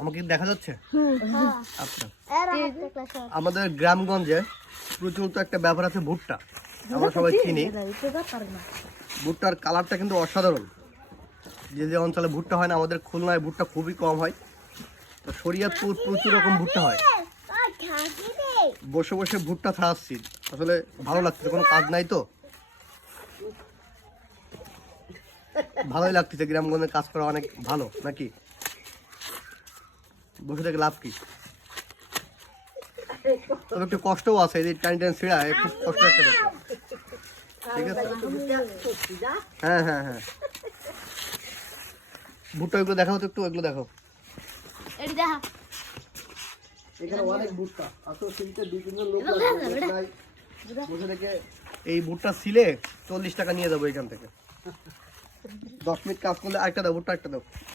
আমাকে দেখা যাচ্ছে? আচ্ছা, আমাদের গ্রামগঞ্জে প্রচলিত একটা ব্যাপার আছে ভুট্টা, আমরা সবাই চিনি। ভুট্টার কালারটা কিন্তু অসাধারণ। যে যে অঞ্চলে ভুট্টা হয় না, আমাদের খুলনায় ভুট্টা খুবই কম হয়, তো শরীয়তপুর প্রচুর রকম ভুট্টা হয়। বসে বসে ভুট্টা ছাড়াচ্ছি, আসলে ভালো লাগছে, কোনো কাজ নাই তো ভালোই লাগতেছে। গ্রামগঞ্জে কাজ করা অনেক ভালো নাকি? বসে থেকে লাভ কি? তবে একটু কষ্টও আছে, এই যে টাইম টাইম ছিঁড়া খুব কষ্ট একটা ব্যাপার। ঠিক আছে, হ্যাঁ হ্যাঁ হ্যাঁ, ভুট্টা এগুলো দেখাও তো একটু, এগুলো দেখো। এখানে অনেক ভুট্টা আসলে সিলতে 2-3 লোক বসে থেকে এই ভুট্টা সিলে 40 টাকা নিয়ে যাবো এখান থেকে। 10 মিনিট কাজ করলে আরেকটা দাও, ভুট্টা একটা দাও।